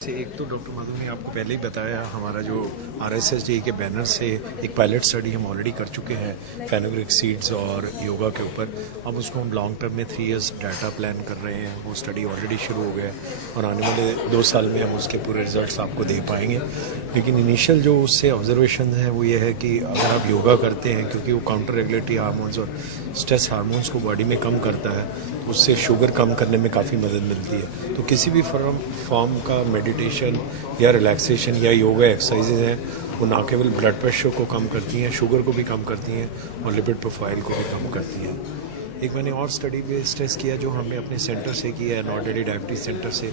से एक तो डॉक्टर माधव ने आपको पहले ही बताया, हमारा जो RSSD के बैनर से एक पायलट स्टडी हम ऑलरेडी कर चुके हैं फेनुग्रिक सीड्स और योगा के ऊपर। अब उसको हम लॉन्ग टर्म में 3 इयर्स डाटा प्लान कर रहे हैं। वो स्टडी ऑलरेडी शुरू हो गया है और आने वाले 2 साल में हम उसके पूरे रिजल्ट्स आपको दे पाएंगे। लेकिन इनिशियल जो उससे ऑब्जर्वेशन है वो ये है कि अगर आप योगा करते हैं, क्योंकि वो काउंटर रेगुलेटरी हार्मोन्स और स्ट्रेस हार्मोन्स को बॉडी में कम करता है, उससे शुगर कम करने में काफ़ी मदद मिलती है। तो किसी भी फॉर्म का मेडिटेशन या रिलैक्सेशन या योगा एक्सरसाइजेज हैं, वो ना केवल ब्लड प्रेशर को कम करती हैं, शुगर को भी कम करती हैं और लिपिड प्रोफाइल को भी कम करती हैं। एक मैंने और स्टडी पे स्ट्रेस किया जो हमने अपने सेंटर से किया है, नॉर्थ डायबिटीज सेंटर से,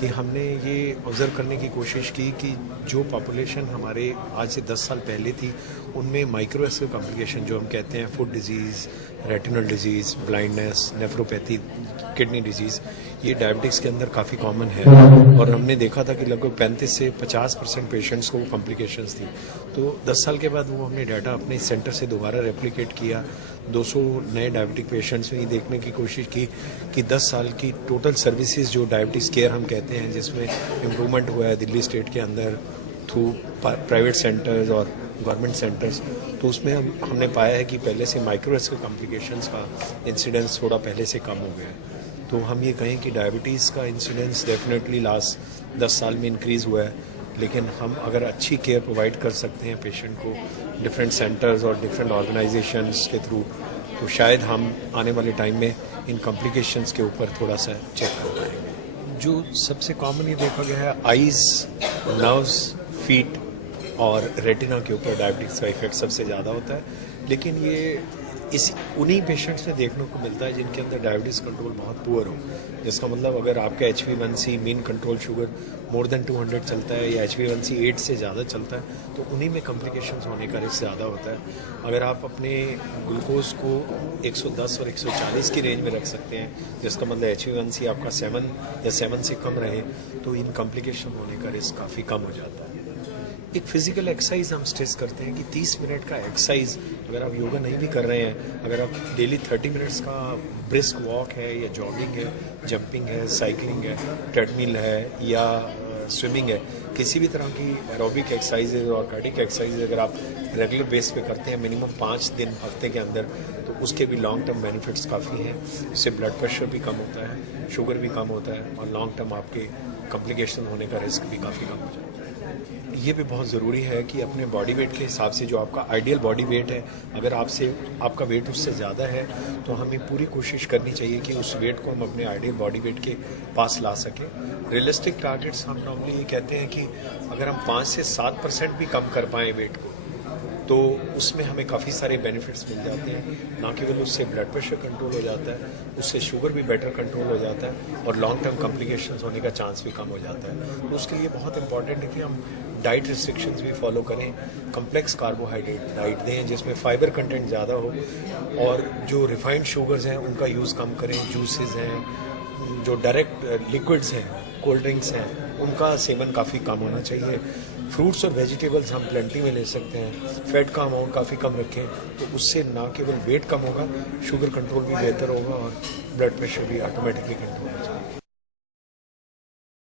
कि हमने ये ऑब्जर्व करने की कोशिश की कि जो पॉपुलेशन हमारे आज से 10 साल पहले थी, उनमें माइक्रोवेस्कुलर कॉम्प्लिकेशन जो हम कहते हैं, foot disease, retinal disease, blindness, nephropathy, kidney disease, ये डायबिटिक्स के अंदर काफ़ी कॉमन है। और हमने देखा था कि लगभग 35 से 50% पेशेंट्स को कॉम्प्लिकेशंस थी। तो 10 साल के बाद वो हमने डाटा अपने सेंटर से दोबारा रेप्लिकेट किया। 200 नए डायबिटिक पेशेंट्स में ही देखने की कोशिश की कि 10 साल की टोटल सर्विसेज जो डायबिटीज़ केयर हम कहते हैं, जिसमें इम्प्रूवमेंट हुआ है दिल्ली स्टेट के अंदर थ्रू प्राइवेट सेंटर्स और गवर्नमेंट सेंटर्स, तो उसमें हमने पाया है कि पहले से माइक्रोवेस्कुलर कॉम्प्लिकेशंस का इंसिडेंस थोड़ा पहले से कम हो गया है। तो हम ये कहें कि डायबिटीज़ का इंसिडेंस डेफिनेटली लास्ट 10 साल में इंक्रीज़ हुआ है। लेकिन हम अगर अच्छी केयर प्रोवाइड कर सकते हैं पेशेंट को डिफरेंट सेंटर्स और डिफरेंट ऑर्गेनाइजेशंस के थ्रू, तो शायद हम आने वाले टाइम में इन कॉम्प्लिकेशंस के ऊपर थोड़ा सा चेक कर पाएंगे। जो सबसे कॉमनली देखा गया है, आइज़, नर्व्स, फीट और रेटिना के ऊपर डायबिटीज़ का इफेक्ट सबसे ज़्यादा होता है। लेकिन ये उन्हीं पेशेंट्स में देखने को मिलता है जिनके अंदर डायबिटीज़ कंट्रोल बहुत पुअर हो। जिसका मतलब अगर आपका HbA1c mean control sugar more than 200 चलता है या HbA1c 8 से ज़्यादा चलता है, तो उन्हीं में कॉम्प्लिकेशंस होने का रिस्क ज़्यादा होता है। अगर आप अपने ग्लूकोज को 110 और 140 की रेंज में रख सकते हैं, जिसका मतलब HbA1c आपका 7 या 7 से कम रहे, तो इन कॉम्प्लिकेशन होने का रिस्क काफ़ी कम हो जाता है। एक फिजिकल एक्सरसाइज हम स्ट्रेस करते हैं कि 30 मिनट का एक्सरसाइज, अगर आप योगा नहीं भी कर रहे हैं, अगर आप डेली 30 मिनट्स का ब्रिस्क वॉक है या जॉगिंग है, जंपिंग है, साइकिलिंग है, ट्रेडमिल है या स्विमिंग है, किसी भी तरह की एरोबिक एक्सरसाइजेज और कार्डिक एक्सरसाइज अगर आप रेगुलर बेस पे करते हैं मिनिमम 5 दिन हफ्ते के अंदर, तो उसके भी लॉन्ग टर्म बेनिफिट्स काफ़ी हैं। इससे ब्लड प्रेशर भी कम होता है, शुगर भी कम होता है और लॉन्ग टर्म आपके कॉम्प्लिकेशन होने का रिस्क भी काफ़ी कम हो जाता है। ये भी बहुत ज़रूरी है कि अपने बॉडी वेट के हिसाब से, जो आपका आइडियल बॉडी वेट है, अगर आपका वेट उससे ज़्यादा है, तो हमें पूरी कोशिश करनी चाहिए कि उस वेट को हम अपने आइडियल बॉडी वेट के पास ला सकें। रियलिस्टिक टारगेट्स हम नॉर्मली ये कहते हैं कि अगर हम 5 से 7% भी कम कर पाएँ वेट को, तो उसमें हमें काफ़ी सारे बेनिफिट्स मिल जाते हैं। ना केवल उससे ब्लड प्रेशर कंट्रोल हो जाता है, उससे शुगर भी बेटर कंट्रोल हो जाता है और लॉन्ग टर्म कॉम्प्लिकेशंस होने का चांस भी कम हो जाता है। तो उसके लिए बहुत इंपॉर्टेंट है कि हम डाइट रिस्ट्रिक्शंस भी फॉलो करें, कम्प्लेक्स कार्बोहाइड्रेट डाइट दें जिसमें फाइबर कंटेंट ज़्यादा हो, और जो रिफाइंड शुगर्स हैं उनका यूज़ कम करें। जूसेस हैं, जो डायरेक्ट लिक्विड्स हैं, कोल्ड ड्रिंक्स हैं, उनका सेवन काफ़ी कम होना चाहिए। फ्रूट्स और वेजिटेबल्स हम प्लेंटी में ले सकते हैं। फैट का अमाउंट काफ़ी कम रखें, तो उससे ना केवल वेट कम होगा, शुगर कंट्रोल भी बेहतर होगा और ब्लड प्रेशर भी ऑटोमेटिकली कंट्रोल